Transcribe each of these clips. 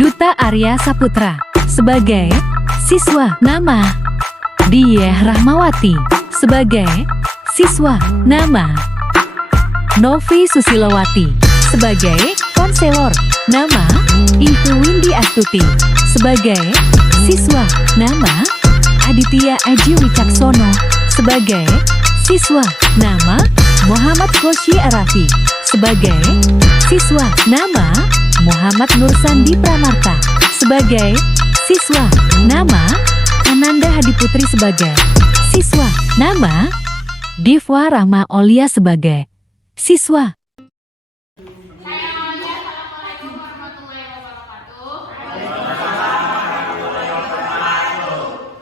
Duta Arya Saputra. Sebagai siswa. Nama Diah Rahmawati. Sebagai siswa. Nama Novi Susilowati. Sebagai konselor. Nama Ibu Windy Astuti. Sebagai siswa. Nama Aditya Aji Wicaksono. Sebagai siswa. Nama Muhammad Khosyi Arafi. Sebagai siswa. Nama Muhammad Nursandi Pramarta. Sebagai siswa. Nama Ananda Hadiputri. Sebagai siswa. Nama Divwa Rahma Aulia. Sebagai siswa. Assalamualaikum warahmatullahi wabarakatuh.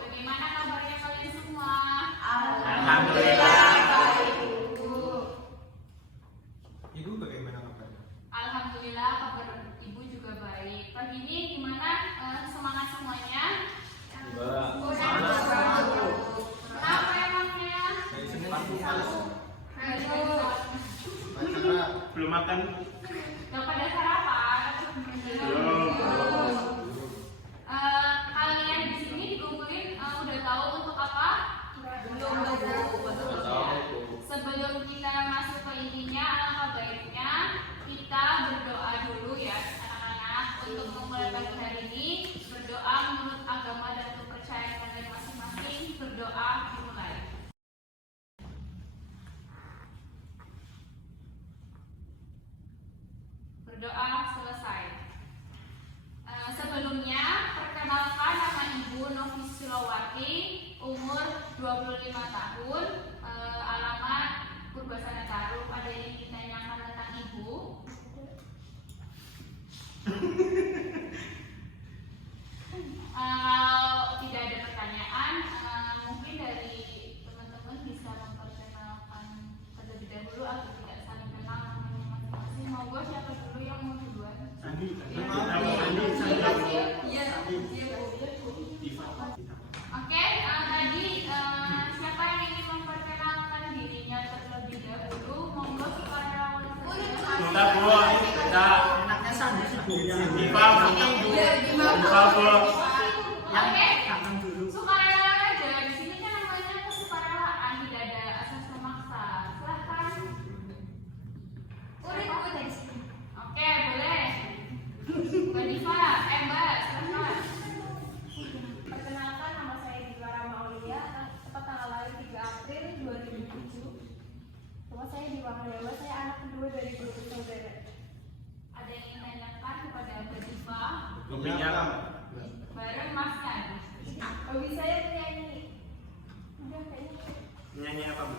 Bagaimana kabarnya kalian semua? Alhamdulillah. Ibu bagaimana kabarnya? Alhamdulillah kabar ibu juga baik. Pagi ini gimana semangat semuanya? Kenapa emangnya? Dari Senin sampai Selasa. Belum makan? Udah pada sarapan? Kalian di sini dikumpulin udah tahu untuk apa? Belum tahu. Sebelum kita masuk ke intinya, alangkah baiknya kita berdoa dulu ya anak-anak untuk memulai pagi hari ini. Berdoa menurut agama dan kepercayaan kalian masing-masing. Berdoa dimulai. Berdoa selesai. Sebelumnya perkenalkan, nama Ibu Novi Susilowati, umur 25 tahun, alamat Purbasana Tarum. Ada yang ditanyakan tentang Ibu? Kalau tidak ada pertanyaan, mungkin dari teman-teman bisa memperkenalkan terlebih dahulu atau tidak saling kenal namanya masing-masing. Monggo, siapa dulu yang mau duluan? Oke, tadi siapa yang ingin memperkenalkan dirinya terlebih dahulu? Monggo sukarelawan Kita Bu, kita enaknya sama sih Bu. Diva, Bu. Oke, sukarelawan aja. Di sini kan namanya kesukarelaan, tidak ada asas memaksa. Silahkan. Oke, boleh. Mbak Diva, Mbak, silahkan. Perkenalkan, nama saya Divwa Rahma Aulia, tepat tanggal lahir 3 April 2007. Rumah saya di Wangadewa, saya anak kedua dari dua bersaudara. Ada yang ingin tanyakan kepada Mbak Diva? Hobinya apa? Bareng Mas kan? Hobi saya menyanyi. Udah kayaknya Nyanyi apa Bu?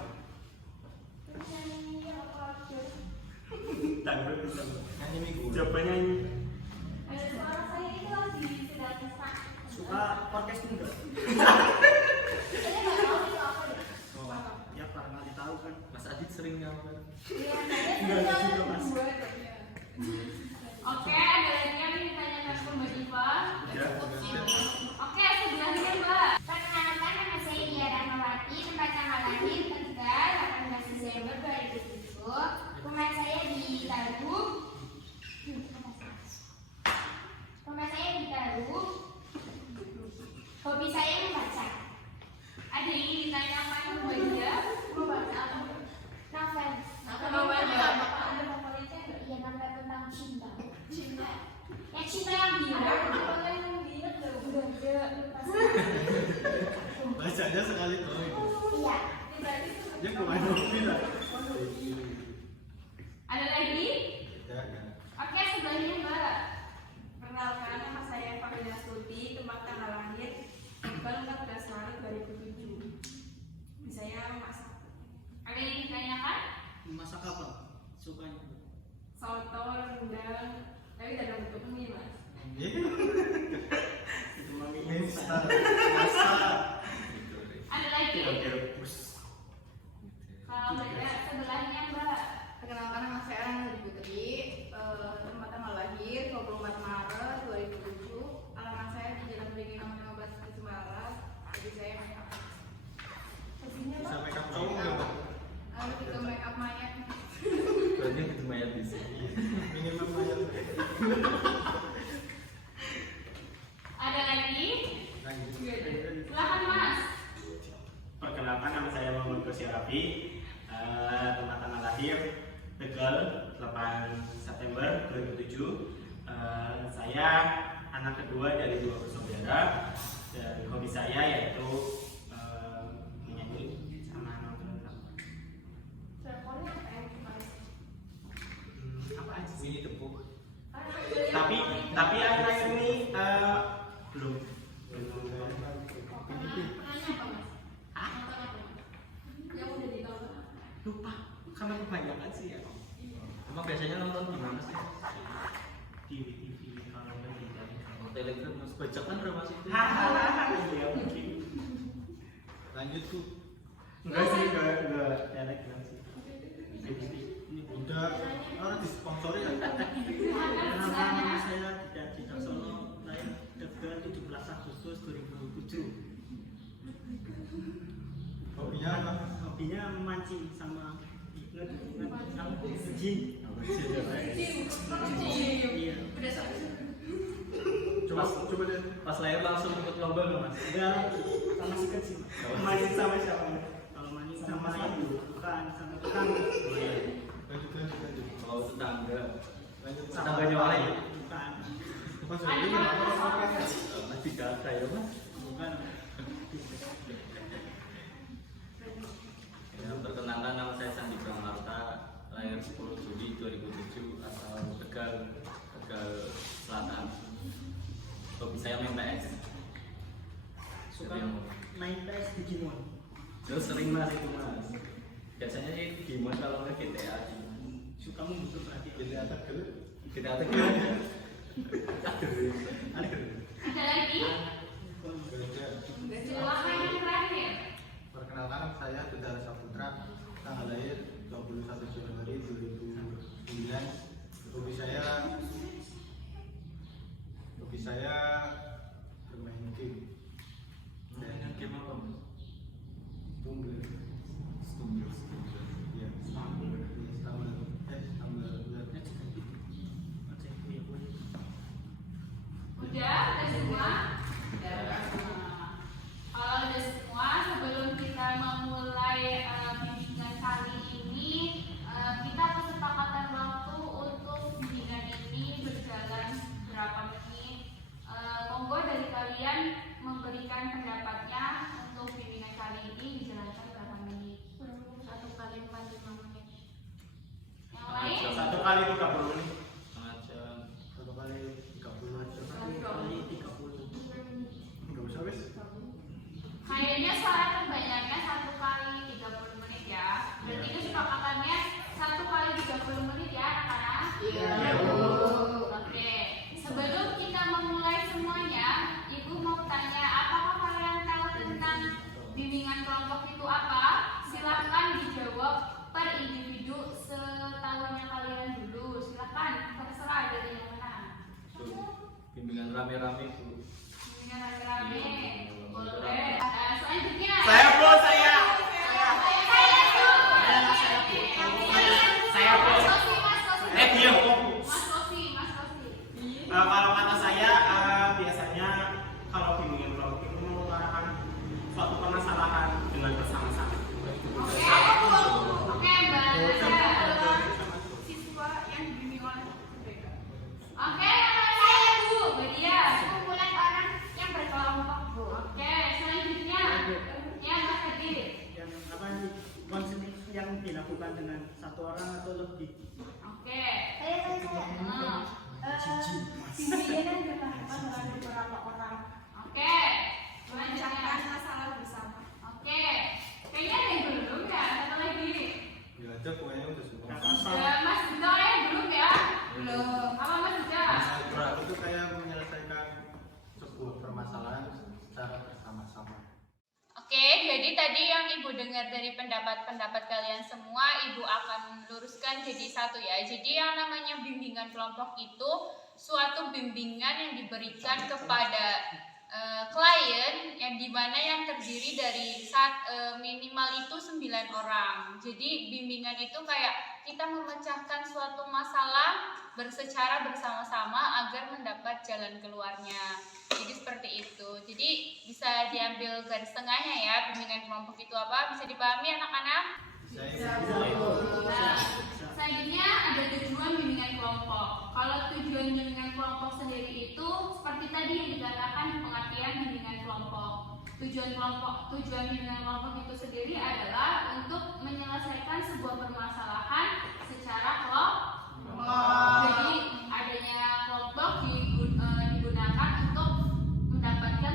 menyanyi apa aja. Dangdut bisa Bu. Nyanyi minggu. Coba nyanyi. Suara saya itu lagi sedang sesak. Suka podcast enggak? Saya nggak tahu itu apa deh. Apa? Ya pernah tahu kan. Mas Adit sering nyampar. Iya, saya Enggak suka juga, Mas. buat. Oke, ada lagi yang ingin ditanyakan ke Mbak Diva? Ya. Oke, sebelahnya Mbak. Perkenalkan, nama saya Diah Rahmawati, tempat tanggal lahir Tegal 18 Desember 2007. Rumah saya di Tarub. Hobi saya membaca. Ada yang ingin ditanyakan ke Mbak Dia? Membaca novel. Novel ya? Ada favoritnya nggak? Iya, novel tentang cinta. Cinta. Ya cinta yang biru. Ada novel yang biru udah lupa. Bacanya sekali tuh. Iya. Dia pemain hobi lah. Ada lagi? Ya, ya. Oke, sebelahnya Mbak. Perkenalkan, nama saya Farida Astuti, tempat tanggal lahir tanggal 14 Maret 2007. Saya memasak Ada yang ingin ditanyakan? Masak apa? Sukanya? soto, rendang, tapi dalam bentuk mie, Mas. Itu mami Instan. Masak. Ada lagi? Direbus. Kalau Mbak sebelahnya Mbak. Perkenalkan, nama saya Ana Putri, tempat tanggal lahir 24 Maret 2007. Alamat saya di Jalan Beringin nomor 15 di Semarang. Jadi saya make up. Hobinya Bisa apa? make up cowok nggak? Lebih ke make up mayat. Berarti itu mayat di sini. Minimal mayat. Saya anak kedua dari 2 bersaudara, dan hobi saya yaitu menyanyi sama nonton drama. Teleponnya apa yang suka? Apa aja sih? Ini tepuk. Tapi akhir-akhir ini belum. Penanya apa mas? Nonton apa mas? Yang udah ditonton apa? Lupa, karena kebanyakan sih ya. Emang biasanya nonton di mana sih? TV kalau nggak di Oh, Telegram mas bacakan rumah situ. hahaha iya mungkin. Lanjut tuh. Enggak sih, enggak Telegram sih. Ini udah orang disponsori kan? Nama saya Tidak Cicaksono, lahir tanggal 17 Agustus 2007. Hobinya apa? Hobinya memancing sama sama jin. Iya. Coba deh. Pas lahir langsung ikut lomba nggak mas? Enggak, sama si kecil. Main sama siapa? Kalau main sama ibu, bukan sama tetangga. Lanjut. Oh tetangga. Lanjut. Tetangganya orang ya? Bukan. Mas ini apa? Masih kata ya mas? Bukan. Ya, perkenalkan nama saya Sandi Pramarta, lahir 10 Juli 2007, asal Tegal Selatan. Hobi saya main PS. Suka main PS Digimon. Terus sering mas itu mas. Biasanya sih Digimon kalau nggak GTA. Suka membutuh perhatian. Jadi atak dulu. GTA Tegal. Ada. Ada lagi? Silakan yang terakhir. Perkenalkan saya Bendara Saputra, tanggal lahir 21 Januari 2009. Hobi saya bermain game. Mainan game apa mas? Tumblr. Iya. Stumble. Tumblr. Udah semua? Kalau udah semua, sebelum kita memulai bimbingan kali ini, kita kesepakatan waktu untuk bimbingan ini berjalan berapa menit. Monggo dari kalian memberikan pendapatnya untuk bimbingan kali ini dijalankan berapa menit. 1 kali 45 menit. Yang lain? 1 kali 30 menit. Setengah jam. 1 kali 30 aja. Kali 30. Enggak usah wes. Kayaknya syarat kebanyakannya 1 kali 30 menit ya. Berarti kesepakatannya 1 kali 30 menit ya anak-anak? Iya. Oke. Sebelum kita memulai semuanya, Ibu mau tanya apakah kalian tahu tentang bimbingan kelompok itu apa? Silahkan dijawab per individu setahunya kalian dulu. Silahkan, terserah dari yang mana. Tuh, bimbingan rame-rame bu. Bimbingan rame-rame. Boleh. Selanjutnya. Saya Bu, saya. Saya Bu. Mas Sosi, Mas Sosi. Diam Bu. Mas Sosi, Mas Sosi. Kalau kata saya biasanya kalau bimbingan kelompok itu mengutarakan suatu permasalahan dengan bersama-sama. Oke, oke, Mbak Nadia. Siswa yang dibimbing oleh berbeda. Oke, saya Bu, Mbak Dia. Kumpulan orang yang berkelompok, Bu. Oke, selanjutnya ya Mas Hadi. Yang apa nih? Konsep yang dilakukan dengan satu orang atau lebih. Oke. Saya. Bimbingan dilakukan dengan beberapa orang. Oke. Memecahkan Selanjutnya. masalah bersama. Oke. Kayaknya ada yang belum ya, satu lagi. Ya ada pokoknya udah semua. Ya, Mas Duda ya belum ya? Belum. Apa Mas Duda? Berat itu kayak menyelesaikan sebuah permasalahan secara bersama-sama. Oke, jadi tadi yang Ibu dengar dari pendapat-pendapat kalian semua, Ibu akan luruskan jadi satu ya. Jadi yang namanya bimbingan kelompok itu suatu bimbingan yang diberikan kepada klien yang dimana yang terdiri dari minimal itu 9 orang. Jadi bimbingan itu kayak kita memecahkan suatu masalah secara bersama-sama agar mendapat jalan keluarnya. Jadi seperti itu. Jadi bisa diambil garis tengahnya ya, bimbingan kelompok itu apa? Bisa dipahami anak-anak? Saya Nah, selanjutnya ada tujuan bimbingan kelompok. Kalau tujuan Tujuan bimbingan kelompok itu sendiri adalah untuk menyelesaikan sebuah permasalahan secara kelompok. Jadi adanya kelompok digunakan untuk mendapatkan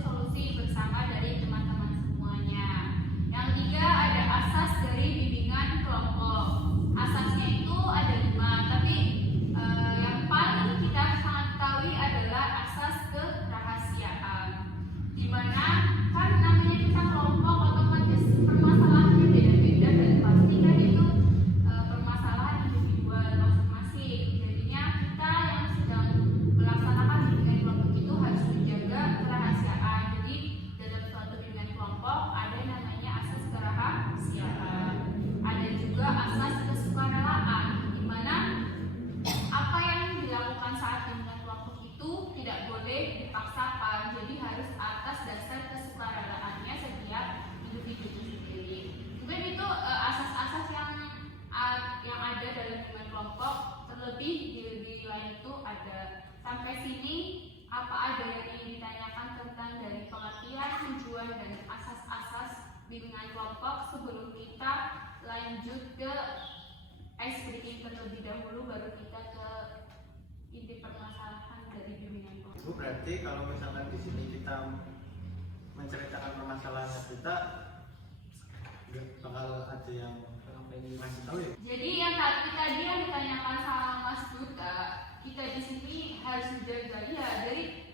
solusi bersama dari teman-teman semuanya. Yang ketiga ada asas dari bimbingan kelompok. Asasnya itu ada 5, tapi yang paling kita sangat ketahui adalah asas kerahasiaan. Dimana kan namanya kita kelompok, otomatis permasalahannya beda-beda dan pasti kan itu permasalahan individual masing-masing. Jadinya kita yang sedang melaksanakan bimbingan kelompok itu harus menjaga kerahasiaan. Jadi dalam suatu bimbingan kelompok ada yang namanya asas kerahasiaan. Ada juga asas kesukarelaan, di mana apa yang dilakukan saat bimbingan kelompok itu tidak boleh dipaksakan. Jadi harus atas dasar kesukarelaannya setiap individu itu sendiri. Mungkin itu asas-asas yang ada dalam bimbingan kelompok. Terlebih di lain itu ada. Sampai sini apa ada yang ingin ditanyakan tentang dari pengertian, tujuan dan asas-asas bimbingan kelompok sebelum kita lanjut ke ice breaking terlebih dahulu, baru kita ke inti permasalahan dari bimbingan kelompok. Bu, berarti kalau misalkan di sini kita menceritakan permasalahan kita, nggak bakal ada yang masih tahu ya? Jadi yang tadi yang ditanyakan sama Mas Duta, kita di sini harus menjaga ya dari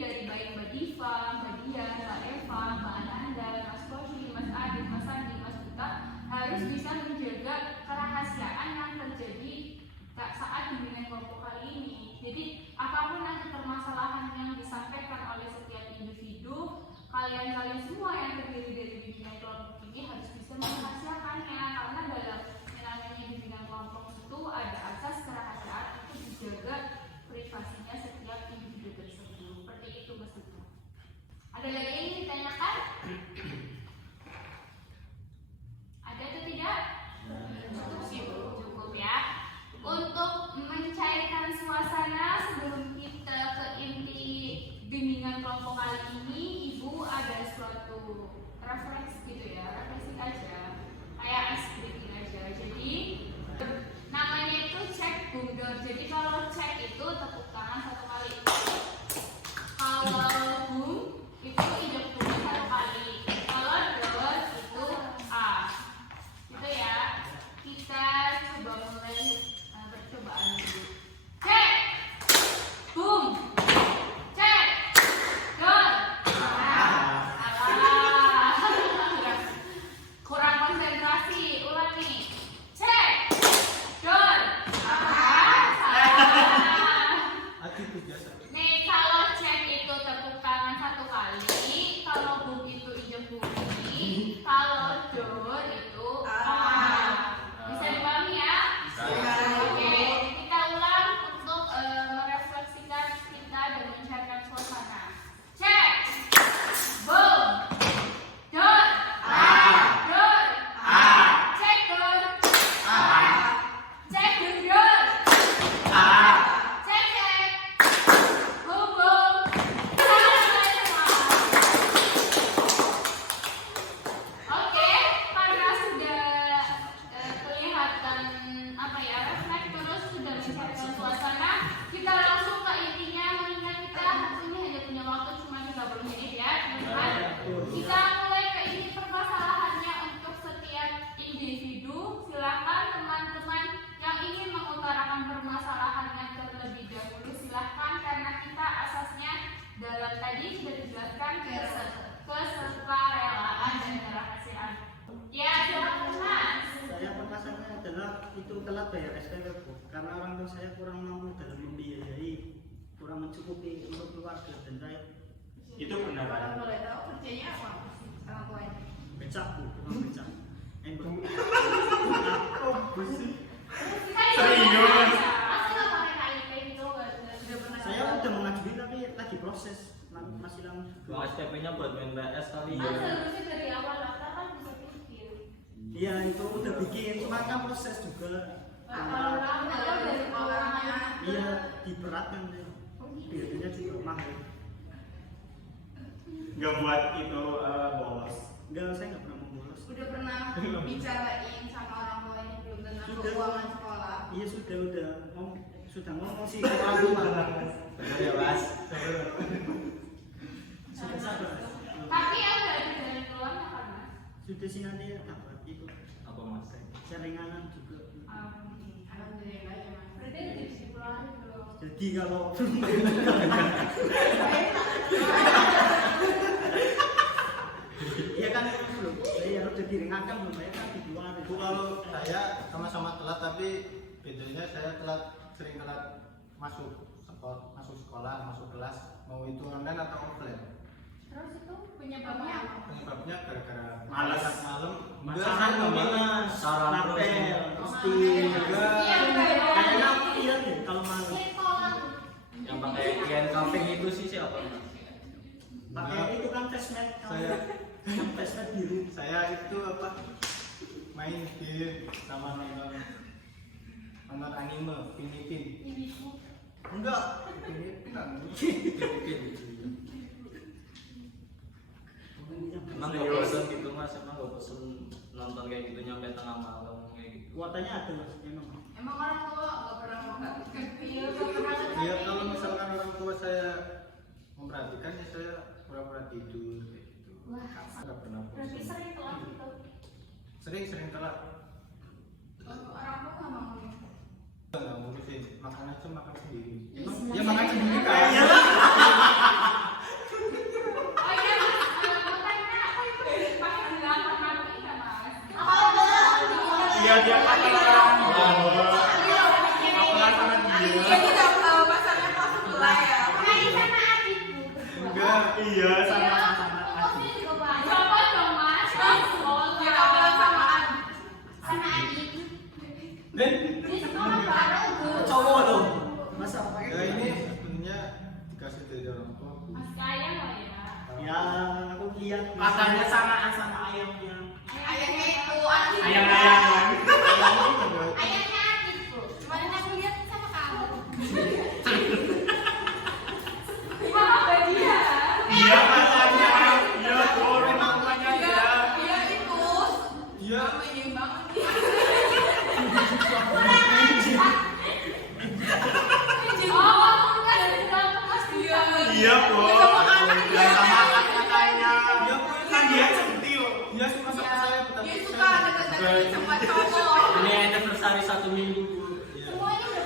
baik Mbak Diva, Mbak Dian, Mbak Eva, Mbak Ananda, Mas Koshi, Mas Adit, Mas Andi, Mas Duta harus bisa menjaga kerahasiaan yang terjadi saat bimbingan kelompok kali ini. Jadi apapun nanti permasalahan yang disampaikan oleh setiap individu, kalian semua yang terdiri dari bimbingan kelompok ini harus bisa merahasiakannya, karena dalam yang namanya bimbingan kelompok itu ada asas kerahasiaan untuk dijaga privasinya setiap individu tersebut. Seperti itu Mas Duta. Ada lagi yang ingin ditanyakan? Ada atau tidak? Cukup ya. Untuk mencairkan suasana sebelum kita ke inti bimbingan kelompok kali ini, Ibu ada suatu refleksi gitu ya, refleksi aja, kayak ice breaking aja. Jadi namanya itu cek bundor. Jadi kalau cek itu tepuk tangan 1 kali. Kalau boom itu injek bumi 1 kali. Kalau door itu A. Gitu ya. Kita coba mulai percobaan dulu. Cek, boom, cek, door. Kurang konsentrasi. Ulangi. Cek, door. Nih kalau cek itu tepuk tangan 1 kali, kalau boom itu injek bumi, kalau door itu A. Bisa dipahami ya? Oke, kita ulang untuk merefleksikan kita dan mencairkan suasana. Cek, boom, door, door, cek door, cek door, cek boom boom. Oke, karena sudah kelihatan refleks terus sudah mencairkan suasana, kita langsung ke intinya. Mengingat kita ini hanya punya waktu cuma 30 menit ya teman-teman. Kita mulai ke inti permasalahannya untuk setiap individu. Silakan teman-teman yang ingin mengutarakan permasalahannya terlebih dahulu, silakan, karena kita asasnya dalam tadi sudah dijelaskan kesukarelaan dan kerahasiaan. Ya, silakan Mas. Saya permasalahannya adalah itu telat bayar SPP Bu, karena orang tua saya kurang mampu dalam membiayai, kurang mencukupi untuk keluarga, dan saya Itu benar. Kalau boleh tahu kerjanya apa orang tuanya? becak Bu, tukang becak. Serius? Saya udah mengajuin tapi lagi proses, masih lama. SPP-nya buat main PS kali ya. Seharusnya dari awal daftar kan bisa pikir. Iya itu udah bikin, cuma kan proses juga. Kalau dari orangnya. Iya diberatkan ya. Biayanya juga mahal. nggak buat itu bolos. Enggak, saya nggak pernah mau bolos. Udah pernah bicarain sama orang tuanya belum tentang Sudah. keuangan sekolah? Iya sudah ngomong sih ke orang tua. Bener ya Mas. Sudah sabar. Tapi ada jalan keluarnya kan mas? Sudah sih nanti dapat itu Apa Mas? seringanan juga. Alhamdulillah ya mas. Berarti udah bisa keluarin dong. Jadi kalau iya kan belum, saya harus jadi ringankan belum saya kan di luar. Bu, kalau saya sama-sama telat tapi bedanya saya sering telat masuk sekolah, masuk kelas, mau itu online atau offline. Terus itu Penyebabnya apa? Penyebabnya gara-gara Malas. malam. Saran mana? Saran Napel, pasti juga. Iya, Kayaknya aku lihat deh kalau malam. Yang pakai kian camping itu sih siapa Mas? Pakai itu kan tesmed Saya tesmed biru. saya itu apa main game sama nonton anime Pinipin. Enggak, Pinipin Emang gak bosan gitu Mas? Emang gak bosan nonton kayak gitu nyampe tengah malam kayak gitu? Kuotanya ada mas, emang. Emang orang tua nggak pernah memperhatikan? Iya, gak pernah Iya, kalau misalkan orang tua saya memperhatikan ya saya pura-pura tidur kayak gitu. Wah, Nggak pernah berarti bosan. sering telat gitu. Sering telat. Orang tua nggak mau ya? Nggak ngurusin, makan aja makan sendiri. Iya, Emang senang ya makan aja. sendiri kan? Oh iya mas, mau tanya apa itu pakai bilang pernah kita mas? Iya dia pakai orang apalah sama Dia dia. juga pasangan pas sekolah ya. Enggak, iya sama. Kosnya juga banyak. Coba dong mas, Dia kapan sama Adi? Sama adik. Dan Di sekolah bareng tuh. cowok dong. Masa pakai? Ya ini sebenarnya dikasih dari orang tua. mas kaya lah ya. Ya aku lihat. Katanya sama ayamnya. Ayahnya itu Adi. Ayam-ayaman. Ayahnya adik tuh. Kemarin aku lihat sama kamu. Apa dia? Iya katanya. Iya orang namanya dia. Dia itu Iya. menyeim banget dia. Oh, kamu kan dari dalam mas Iya. Iya bro. Dia sama anak dia. Ya sama katanya. Iya, Kan dia centil. Dia suka sama saya, tapi Dia suka deket-deket sama cowok. Ini anniversary 1 minggu Bu. Semuanya udah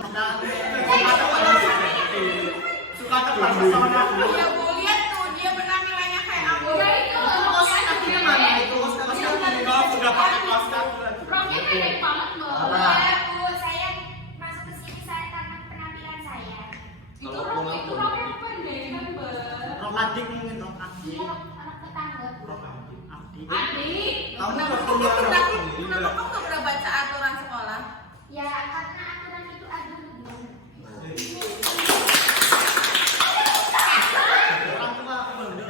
pernah. Dia suka suka tepat pesona bro. Iya, Bu, lihat tuh dia benar nilainya kayak aku. Ya itu Kakinya mana itu? Kalau sudah pakai kaos kaki lagi. roknya pendek banget loh. Iya, Bu, saya masuk ke sini saya karena penampilan saya. Itu roknya pendek kan ber. Rok adik mungkin rok adik. Dia anak tetangga. Rok adik. Adik. Adik. kamu Kenapa nggak kamu punya nggak orang pernah- sendiri kenapa nggak? kamu nggak pernah baca aturan sekolah? Ya karena aturan itu ada dulu. Orang tua aku belum.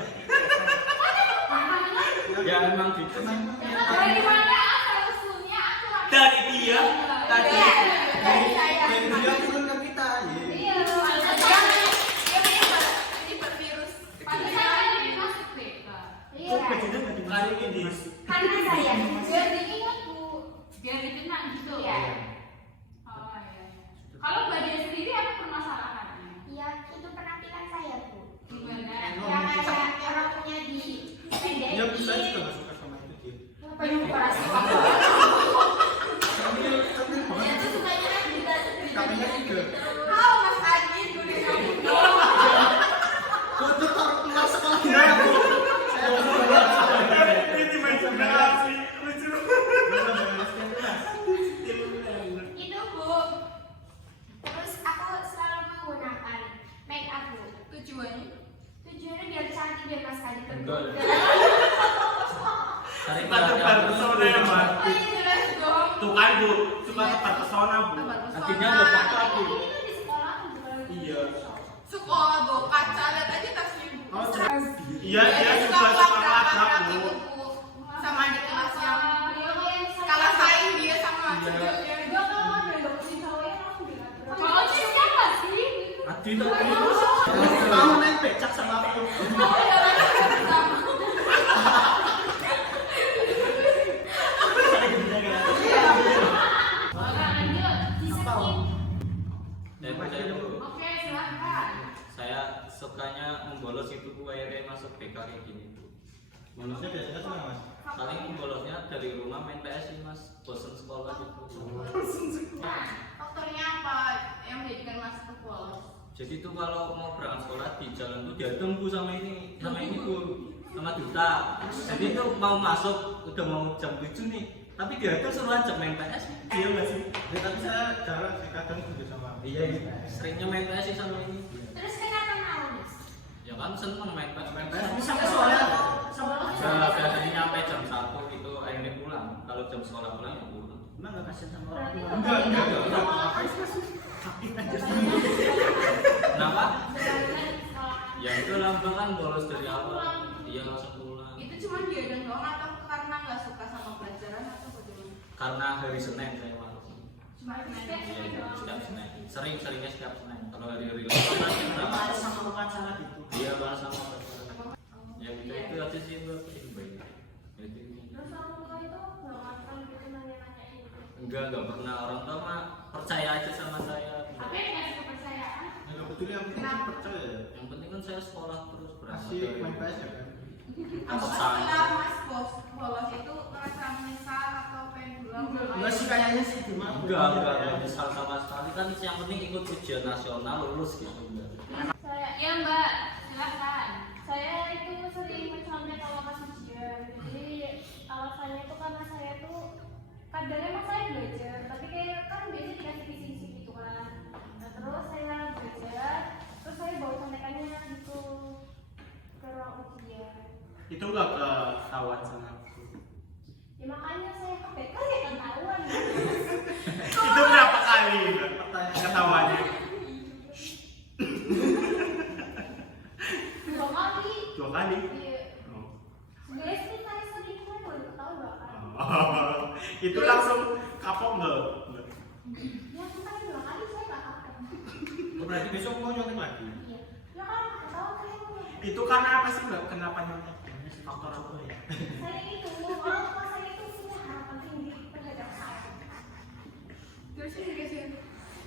Ya emang gitu. Dari mana asal usulnya aturan? Dari dia tadi. Dari saya. Dan dia turun ke kita. Iya. Dia menyebar virus. Padahal saya jadi masuk TK. Iya. Kok bajunya nggak dimasukin, Kali ini. Mas? Karena saya biar diingat Bu. Biar dikenang gitu. Iya. Oh iya. Kalau bagian sendiri apa permasalahannya? Ya itu penampilan saya Bu. Gimana? Yang kayak orang punya di pendek. Dia saya juga nggak suka sama itu dia. Penyumparan. Tapi Dia tuh sukanya kan juga kaminya juga. Tahu Mas Adi dulu kamu. Untuk taruh keluar sekolah gimana Bu? Saya harus Ini main sebelah sih. Lucu. itu Bu. Terus aku selalu menggunakan make up Bu. Tujuannya? Tujuannya biar cantik biar Mas Adi Betul. Cari Suka tebar pesona ya mas. Oh iya jelas dong. Tuh kan bu, suka tebar pesona bu. Tebar pesona. Akhirnya udah pakai. Ini kan di sekolah aku juga lagi. Iya. Sekolah Bu, kaca lihat aja tasnya Bu. Oh, jelas. Iya dia suka labrak-labrak bu. gitu, Bu. Sama adik kelasnya. Dia kayak misalnya Kalah saing dia sama Iya. dia kalau ada dokumen cowoknya langsung bilang. Kalau siapa sih? Adi tapi Kamu main becak sama aku. satu. Oke, lanjut. Disekin. Saya dulu. Oke, silahkan. Saya sukanya membolos itu akhirnya masuk BK kayak gini tuh. Bonusnya biasanya tuh mas. Paling membolosnya dari rumah main PS sih mas, bosen sekolah gitu. Faktornya apa yang menjadikan Mas itu polos? Jadi tuh kalau mau berangkat sekolah di jalan tuh diadem bu sama ini bu, sama Duta. Jadi tuh mau masuk udah mau jam 7 nih, tapi dia tuh suruh aja main PS. Iya nggak sih? Ya, tapi saya jarang sih kadang juga sama. Iya, seringnya main PS sih sama ini. Terus kenapa mau, Mas? Ya kan seneng main PS. Tapi sampai sore Nah, biasanya nyampe jam 1 itu akhirnya pulang. Kalau jam sekolah pulang ya pulang. emang nggak kasihan sama orang tua. Kenapa? Ya itu lambang kan bolos dari awal. Iya langsung pulang. Itu cuma diadang doang atau karena nggak suka sama pelajaran atau bagaimana? Karena hari Senin saya malas. Cuma Iya, setiap Senin. Seringnya setiap Senin. Kalau hari lain pasti berapa? Sama upacara gitu. Iya, bahas sama pacaran. Ya kita itu aja sih itu baik. Terus orang tua itu nggak makan gitu nanya-nanyain gitu. Enggak pernah, orang tua mah percaya aja sama saya. Apa yang ngasih kepercayaan? Ya nggak peduli, yang penting kan percaya. Yang penting kan saya sekolah terus berangkat Masih dari main rumah. PS ya kan. apa setelah Mas polos itu ngerasa menyesal atau pengen pulang? Enggak sih kayaknya sih gimana? Enggak nyesal sama sekali kan, yang penting ikut ujian nasional lulus gitu. Saya Ya Mbak, silahkan. saya itu sering mencontek kalau pas ujian. Jadi alasannya itu karena saya tuh kadang emang saya belajar, tapi kayak kan biasanya dikasih kisi-kisi gitu kan. Nah terus saya belajar, terus saya bawa contekannya gitu ke ruang ujian. Itu nggak ketahuan sama aku. Ya makanya saya ke BK ya ketahuan. Itu berapa kali ketahuannya? 2 kali. 2 kali. Iya. Oh. Sebenarnya sih kali sedikit saya baru ketahuan 2 kali. Oh. Itu langsung kapok nggak? Ya kan 2 kali saya nggak kapok. Berarti besok mau nyontek lagi. Iya. Ya kan ketahuan saya mau. Itu karena apa sih mbak? Kenapa nyontek? Faktor apa ya? Saya itu orang tua saya itu punya harapan tinggi terhadap saya. Terus ini dikasih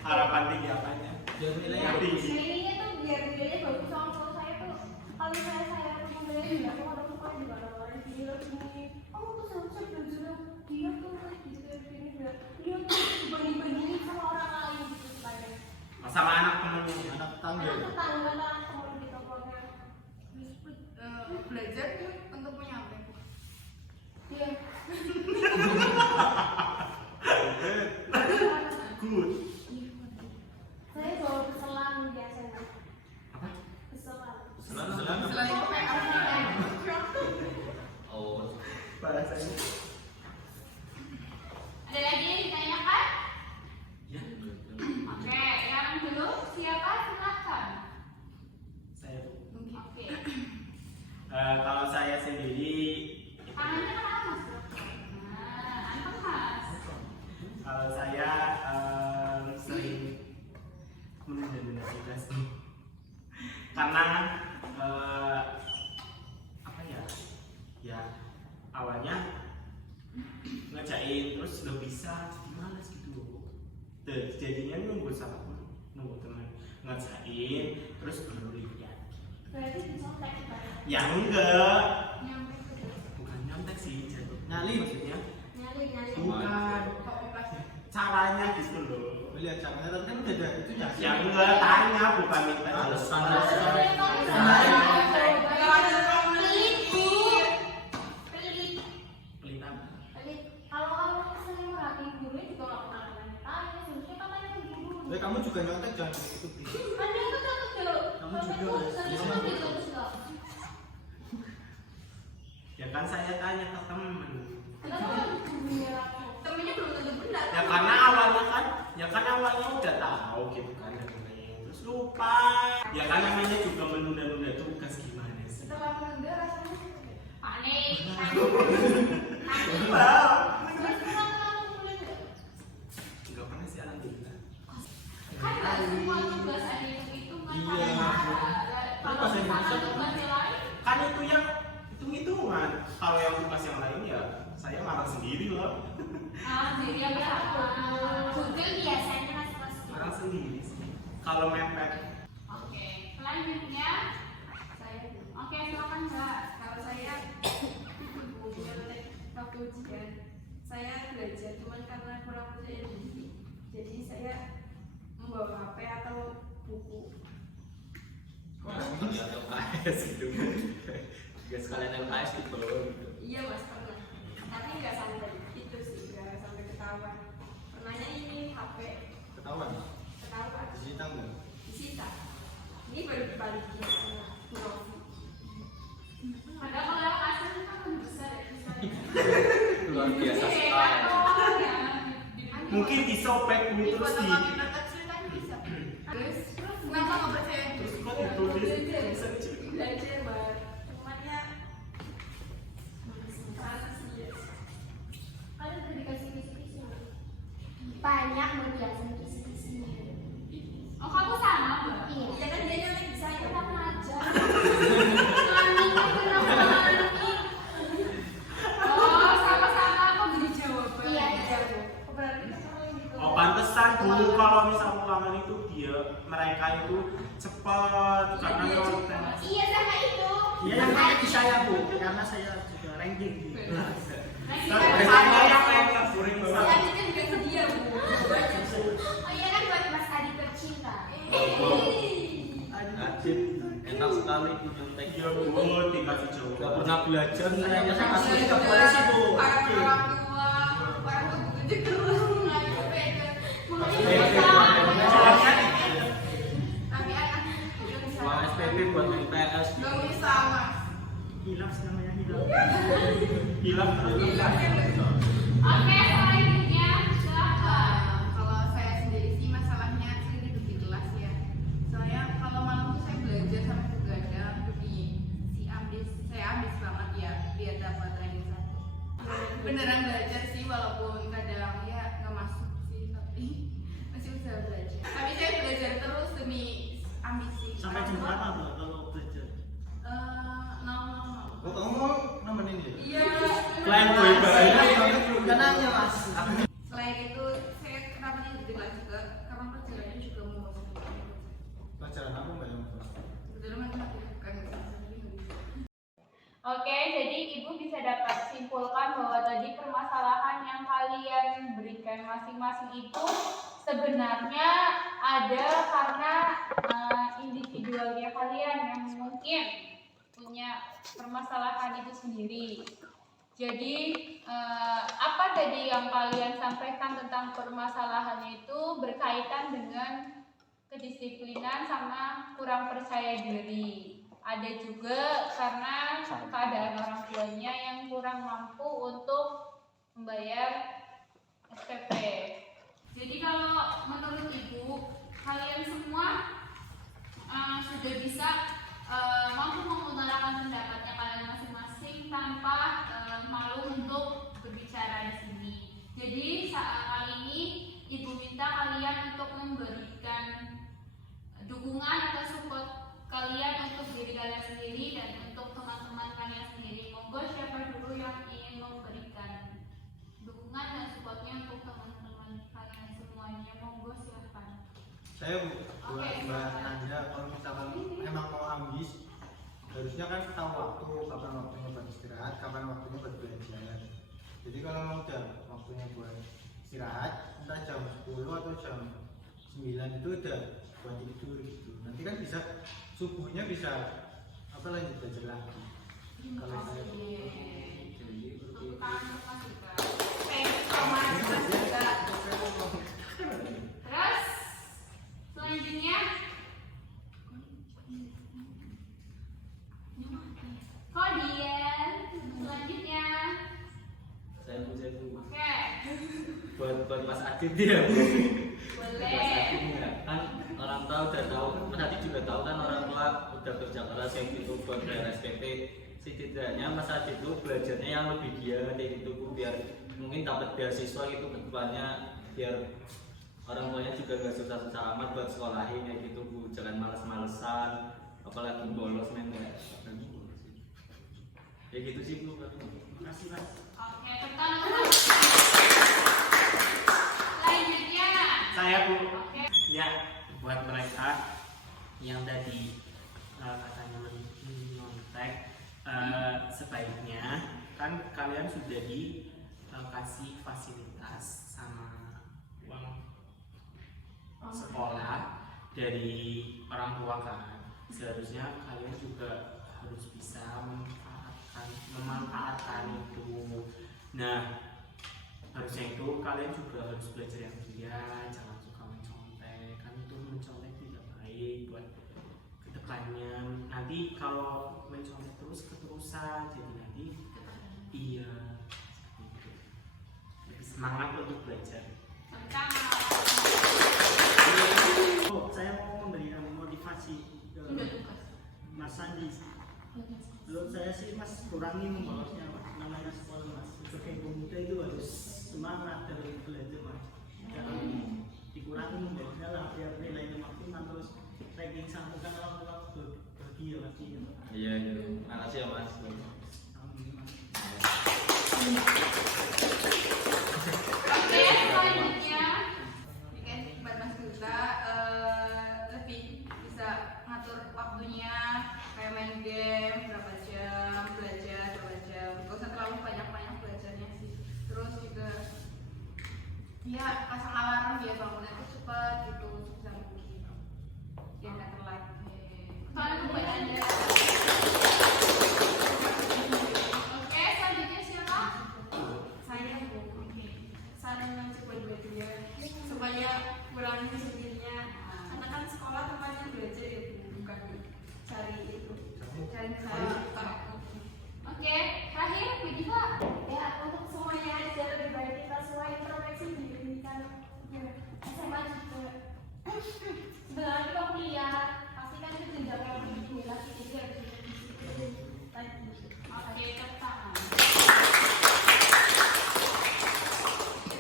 Harapan tinggi apanya? Biar nilainya Yang tinggi. Nilainya tuh biar nilainya bagus sama kalau saya tuh kalau saya tuh nilainya juga aku ada suka juga orang gini loh gini. Kamu tuh seharusnya belajar dia tuh kayak gitu gini dia tuh dibanding-bandingin sama orang lain gitu supaya Sama anak temennya. anak tetangga. anak tetangga lah teman gitu pokoknya. belajar untuk menyampaikan. Dia Good. saya bawa keselan biasanya. Apa? Keselan. Selang Selain itu kayak apa? Oh, Bahasanya. Ada lagi yang ditanyakan? Ya. Oke, yang dulu siapa? Silahkan. Saya. Oke. Kalau saya sendiri, Tangannya kan atas. Nah, anteng Mas. kalau saya sering menunda-nunda tugas nih. Karena apa ya? Ya awalnya ngerjain terus nggak bisa, jadi males gitu. Jadinya nunggu teman ngerjain terus baru lihat. Berarti dicontek kan? Ya enggak, Nyampe ke bukan nyontek sih, Nyali. maksudnya. nyali. Bukan, caranya gitu loh. Lihat caranya tadi kan udah ada itu ya. Ya enggak, tanya bukan minta. alasan Pelit apa? Kalau sering merhatiin guru juga nggak pernah tanya. Seharusnya kan tanya ke guru. Kamu juga nyontek jangan ikuti. Kan dia tuh takut dulu. Kamu Tapi juga, kok serius Mas. kan gitu terus nggak? Ya kan saya tanya ke temen. Kenapa harus gurunya aku? Temennya belum tentu benar. Ya karena awalnya udah tahu gitu kan terus lupa. Ya kan namanya juga menunda-nunda tugas gimana sih? Setelah menunda rasanya seperti apa? Panik. Wow. Terus kenapa kamu boleh nggak? Enggak pernah sih alhamdulillah. Kan nggak semua tugas ada yang hitungan. Iya. Kalau Pas yang misalkan bisa, tugasnya kalau mepet. Oke, selanjutnya oke, silakan Mbak. Kalau saya waktu ujian saya belajar cuman karena kurang percaya diri, jadi saya membawa HP atau buku. Wah, ini LKS gitu. Gak sekalian LKS gitu loh. Iya mas, pernah, tapi nggak sampai itu sih, nggak sampai ketahuan. Pernahnya ini HP Ketahuan? ketahuan Disita nggak? disita. Ini baru dibalikin sama Bu Novi. Padahal kalau yang asli itu kan lebih besar ya, besar. Luar biasa Iya, sekali. oh, ya. Mungkin disobek Di terus foto di kami kecil kan bisa. Terus kenapa nggak percaya diri? terus kok ditulis bisa dicuri. Belajar mbak, cuman ya salah sih ya. Kalian udah dikasih kisi-kisi nggak? Banyak mau biasa kisi-kisinya. Oh, kamu sama Mbak? Iya. Iya kan dia nyontek di saya. Kita aja. Oh, sama-sama aku beri jawaban. Iya, jauh. Berarti sama yang gitu. Oh pantesan dulu kalau misal ulangan itu mereka itu cepat karena konten. Iya sama itu. Iya yang kayak di saya Bu, karena saya juga ranking gitu. Saya yang lain kuring Si banget. Aditnya juga sedia bu. Oh iya kan buat Mas Adi tercinta. Adit, enak sekali nyontek. Ya bu, dikasih Gak jawaban. pernah belajar ternyata Saya sama masih sekali. ke polisi Bu. Para orang tua gede terus mulai beda. Tapi anak udah bisa. Wah, SPP buat MTS. Gak bisa mas. Hilang namanya hilang. Hilang terus. Oke, selanjutnya silakan. Kalau saya sendiri sih masalahnya sering tidur di kelas ya. Soalnya kalau malam tuh saya belajar sampai begadang demi saya ambis banget ya biar dapat ranking 1. Beneran belajar sih walaupun kadang ya nggak masuk sih tapi masih usaha belajar. Tapi saya belajar terus demi ambisi. Sampai jam berapa Bu kalau belajar? Nol. Oh, kamu mau nemenin dia? Iya. Lain boy bahaya. Udah nanya Mas. Selain itu saya kenapa tidur di kelas juga karena pelajarannya juga membosankan. Pelajaran apa mbak yang mau? Kebetulan matematika kan nggak bisa jadi nggak bisa. Oke, jadi Ibu bisa dapat simpulkan bahwa tadi permasalahan yang kalian berikan masing-masing itu sebenarnya ada karena individualnya kalian yang mungkin punya permasalahan itu sendiri. Jadi apa tadi yang kalian sampaikan tentang permasalahannya itu berkaitan dengan kedisiplinan sama kurang percaya diri. Ada juga karena keadaan orang tuanya yang kurang mampu untuk membayar SPP. Jadi kalau menurut Ibu, kalian semua sudah bisa mampu mengutarakan pendapatnya kalian masing-masing tanpa malu untuk berbicara di sini. Jadi saat kali ini Ibu minta kalian untuk memberikan dukungan atau support kalian untuk diri kalian sendiri dan untuk teman-teman kalian sendiri. Monggo siapa dulu yang ingin memberikan dukungan dan supportnya untuk teman-teman kalian semuanya. Monggo silakan. Saya buat Oke, mbak silakan. Nanda kalau misalkan emang mau ambis harusnya kan tahu waktu kapan waktunya buat istirahat, kapan waktunya buat belajar. Jadi kalau mau udah waktunya buat istirahat, entah jam 10 atau jam 9 itu udah buat tidur gitu. Nanti kan bisa subuhnya bisa apa lanjut belajar lagi. Kalau saya Tepuk tangan untuk Mas Ika. Sama Mas juga. Terus selanjutnya Kodian. Selanjutnya Saya Bu. oke, Buat Mas Adit ya. Mas boleh. Adit ya. Kan orang tua udah tahu, Mas Adit juga tahu kan orang tua udah kerja keras yang gitu buat bayar SPP. Setidaknya Mas Adit itu belajarnya yang lebih giat kayak gitu Bu, biar mungkin dapat beasiswa gitu ke depannya, biar orang tuanya juga gak susah-susah amat buat sekolahin kayak gitu Bu. Jangan males-malesan, apalagi bolos men ya. Ya gitu sih Bu. Makasih Mas. Oke, tekan untuk selanjutnya. Saya Bu. Oke. Ya, buat mereka yang tadi katanya menyontek, sebaiknya kan kalian sudah dikasih fasilitas sama uang sekolah dari orang tua kan, seharusnya kalian juga harus bisa memanfaatkan itu. Nah, harusnya itu kalian juga harus belajar yang giat, jangan suka mencontek, kan itu mencontek tidak baik buat kedepannya. Nanti kalau mencontek terus keterusan, jadi nanti iya lebih semangat untuk belajar. Oh, saya mau memberikan motivasi ke Mas Sandi. Menurut saya sih Mas kurangi membolosnya, Mas. Namanya sekolah, Mas. Sebagai pemuda itu harus semangat dalam belajar, Mas. Jangan dikurangi membolosnya lah, biar nilainya maksimal, terus ranking satu kan orang-orang bahagia lagi. Iya, makasih ya Mas. Amin, Mas. Oke, selanjutnya mungkin buat Mas Duta lebih bisa ngatur waktunya, kayak main game berapa jam, belajar berapa jam, gak usah terlalu banyak-banyak belajarnya sih. Terus juga ya pasang alarm biar bangunnya itu cepat gitu, sebisa mungkin biar nggak telat. Soalnya kebanyakan. Oke, selanjutnya siapa? Saya. Oke. Saran yang coba belajar supaya kurangi sendirinya, karena kan sekolah tempatnya belajar ya, bukan cari itu, cari cara. Oke, terakhir begini Pak. Ya, untuk semuanya aja lebih baik kita semua introspeksi diri kan. Ya, SMA juga. Sebenarnya kita kuliah, pasti kan itu jenjang yang lebih tinggi lagi, jadi harus disiplin lagi. Oke, pertama.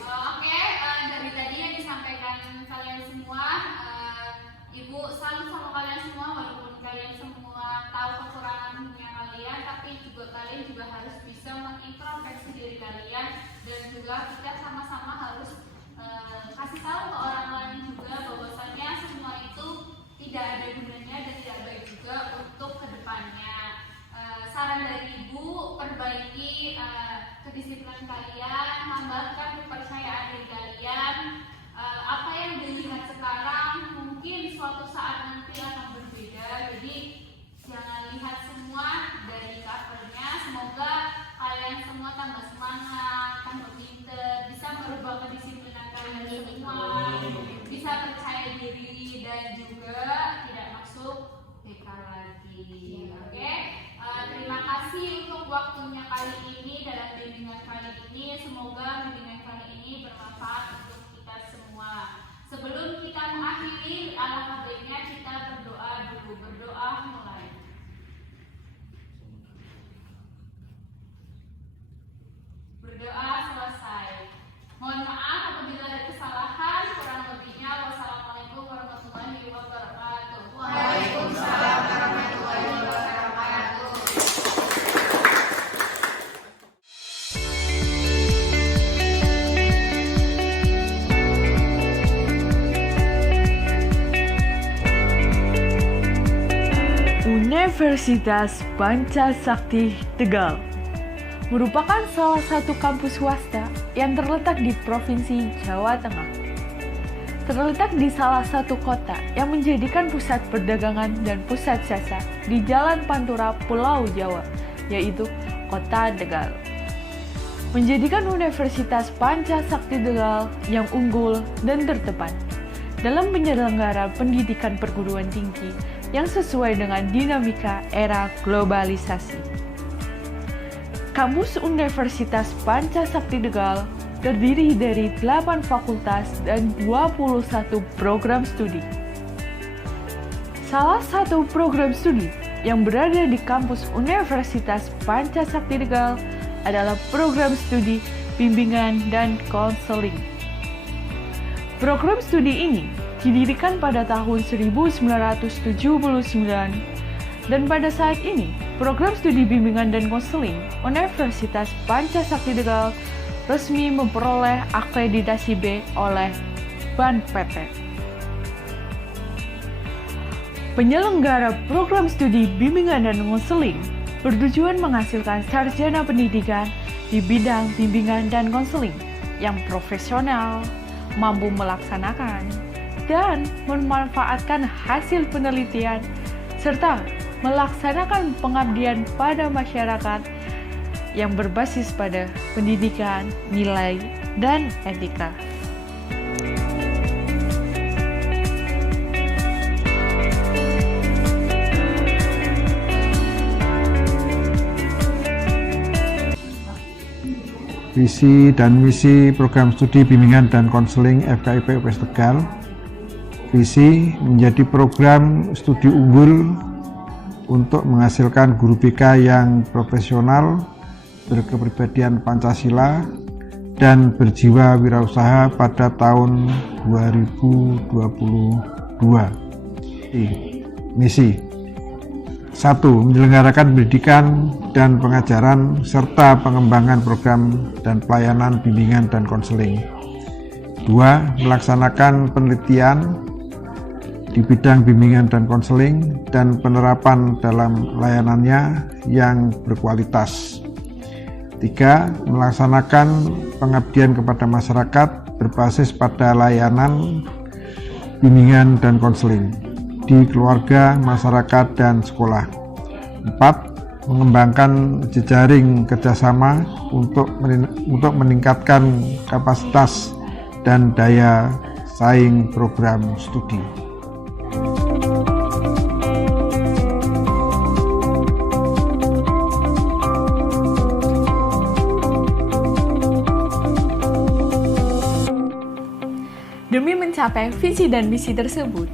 Oke, dari tadi yang disampaikan kalian semua, Ibu salut sama kalian semua, walaupun kalian semua tahu kekurangannya kalian, tapi juga kalian juga harus bisa mengintrospeksi diri kalian, dan juga kita sama-sama harus kasih tahu ke orang lain juga bahwasannya semua itu tidak ada gunanya dan tidak baik juga untuk kedepannya. Saran dari Ibu, perbaiki kedisiplinan kalian, tambahkan kepercayaan diri kalian. Apa yang dilihat sekarang mungkin suatu saat nanti akan berbeda, jadi jangan lihat semua dari covernya. Semoga kalian semua tambah semangat, tambah pinter, bisa merubah kedisiplinan kalian semua, bisa percaya diri dan juga tidak masuk TK lagi. Oke? Terima kasih untuk waktunya kali ini dalam bimbingan kali ini. Semoga bimbingan kali ini bermanfaat untuk kita semua. Sebelum kita mengakhiri, alangkah baiknya kita berdoa dulu. Berdoa mulai. Berdoa selesai. Mohon maaf apabila ada kesalahan. Kurang lebihnya, wassalamualaikum warahmatullahi wabarakatuh. Waalaikumsalam warahmatullahi wabarakatuh. Universitas Pancasakti Tegal merupakan salah satu kampus swasta yang terletak di Provinsi Jawa Tengah. Terletak di salah satu kota yang menjadikan pusat perdagangan dan pusat jasa di Jalan Pantura, Pulau Jawa, yaitu Kota Tegal. Menjadikan Universitas Pancasakti Tegal yang unggul dan terdepan dalam penyelenggara pendidikan perguruan tinggi yang sesuai dengan dinamika era globalisasi. Kampus Universitas Pancasakti Tegal terdiri dari 8 fakultas dan 21 program studi. Salah satu program studi yang berada di kampus Universitas Pancasakti Tegal adalah program studi bimbingan dan konseling. Program studi ini didirikan pada tahun 1979 dan pada saat ini program studi bimbingan dan konseling Universitas Pancasakti Tegal resmi memperoleh akreditasi B oleh BAN PT. Penyelenggara program studi bimbingan dan konseling bertujuan menghasilkan sarjana pendidikan di bidang bimbingan dan konseling yang profesional, mampu melaksanakan dan memanfaatkan hasil penelitian serta melaksanakan pengabdian pada masyarakat yang berbasis pada pendidikan, nilai, dan etika. Visi dan misi program studi bimbingan dan konseling FKIP UPS Tegal. Visi menjadi program studi unggul untuk menghasilkan guru BK yang profesional, berkepribadian Pancasila, dan berjiwa wirausaha pada tahun 2022. Misi 1. Menyelenggarakan pendidikan dan pengajaran serta pengembangan program dan pelayanan bimbingan dan konseling. 2. Melaksanakan penelitian di bidang bimbingan dan konseling dan penerapan dalam layanannya yang berkualitas. 3. Melaksanakan pengabdian kepada masyarakat berbasis pada layanan bimbingan dan konseling di keluarga, masyarakat, dan sekolah. 4. Mengembangkan jejaring kerjasama untuk meningkatkan kapasitas dan daya saing program studi. Demi mencapai visi dan misi tersebut,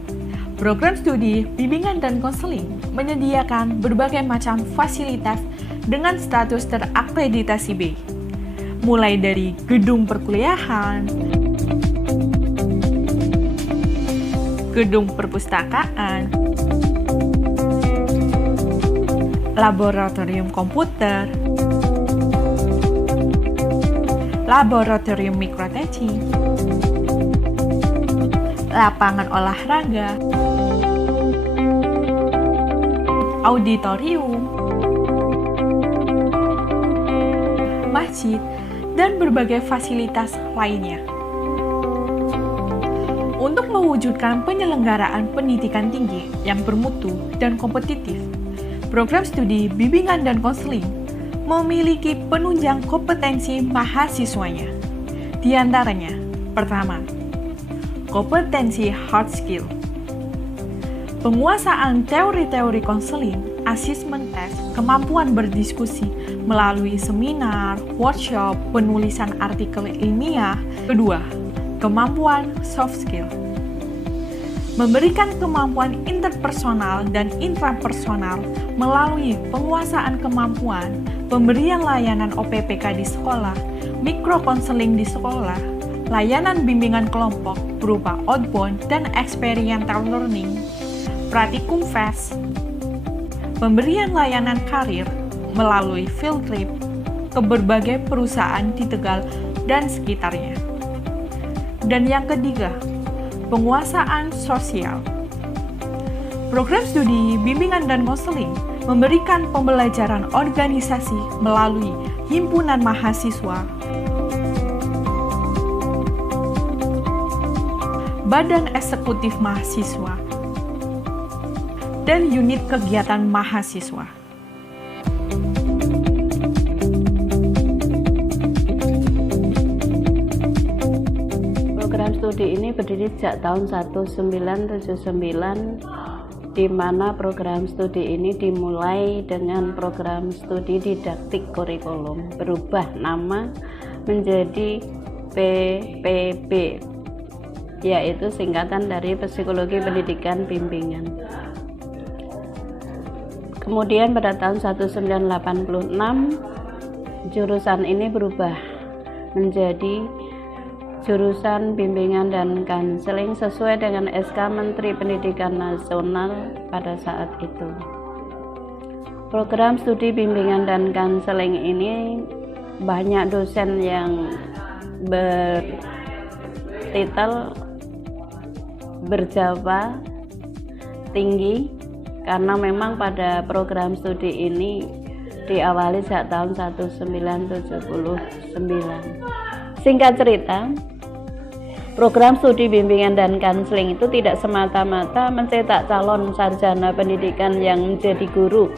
program studi bimbingan dan konseling menyediakan berbagai macam fasilitas dengan status terakreditasi B, mulai dari gedung perkuliahan, gedung perpustakaan, laboratorium komputer, laboratorium mikrotechi, lapangan olahraga, auditorium, masjid, dan berbagai fasilitas lainnya. Untuk mewujudkan penyelenggaraan pendidikan tinggi yang bermutu dan kompetitif, program studi bimbingan dan konseling memiliki penunjang kompetensi mahasiswanya. Di antaranya, pertama, kompetensi hard skill, penguasaan teori-teori konseling, asesmen test, kemampuan berdiskusi melalui seminar, workshop, penulisan artikel ilmiah. Kedua, kemampuan soft skill, memberikan kemampuan interpersonal dan intrapersonal melalui penguasaan kemampuan, pemberian layanan OPPK di sekolah, mikrokonseling di sekolah, layanan bimbingan kelompok berupa outbound dan experiential learning, pratikum fest, pemberian layanan karir melalui field trip ke berbagai perusahaan di Tegal dan sekitarnya. Dan yang ketiga, penguasaan sosial. Program studi bimbingan dan konseling memberikan pembelajaran organisasi melalui himpunan mahasiswa, badan eksekutif mahasiswa, dan unit kegiatan mahasiswa. Program studi ini berdiri sejak tahun 1979, di mana program studi ini dimulai dengan program studi didaktik kurikulum, berubah nama menjadi PPB, yaitu singkatan dari Psikologi Pendidikan Bimbingan. Kemudian pada tahun 1986, jurusan ini berubah menjadi jurusan bimbingan dan konseling sesuai dengan SK Menteri Pendidikan Nasional pada saat itu. Program studi bimbingan dan konseling ini banyak dosen yang bertitel berjaba tinggi karena memang pada program studi ini diawali sejak tahun 1979. Singkat cerita, program studi bimbingan dan konseling itu tidak semata-mata mencetak calon sarjana pendidikan yang menjadi guru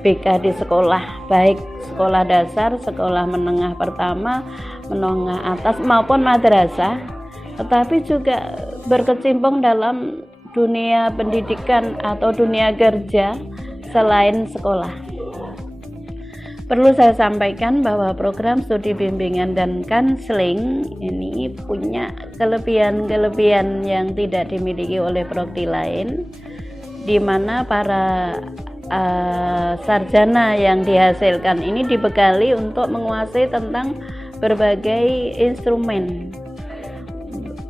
BK di sekolah, baik sekolah dasar, sekolah menengah pertama, menengah atas maupun madrasah, tetapi juga berkecimpung dalam dunia pendidikan atau dunia kerja selain sekolah. Perlu saya sampaikan bahwa program studi bimbingan dan konseling ini punya kelebihan-kelebihan yang tidak dimiliki oleh prodi lain, di mana para sarjana yang dihasilkan ini dibekali untuk menguasai tentang berbagai instrumen.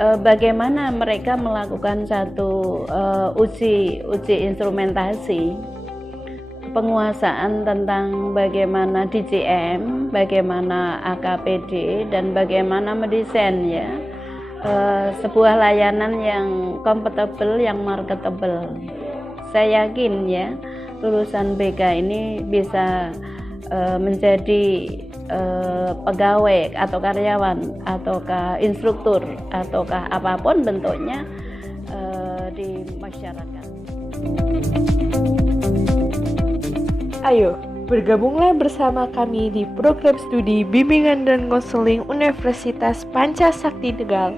Bagaimana mereka melakukan satu uji instrumentasi, penguasaan tentang bagaimana DCM, bagaimana AKPD, dan bagaimana mendesain ya sebuah layanan yang kompatibel, yang marketable. Saya yakin ya lulusan BK ini bisa menjadi pegawai atau karyawan ataukah instruktur ataukah apapun bentuknya di masyarakat. Ayo, bergabunglah bersama kami di program studi bimbingan dan konseling Universitas Pancasakti Tegal.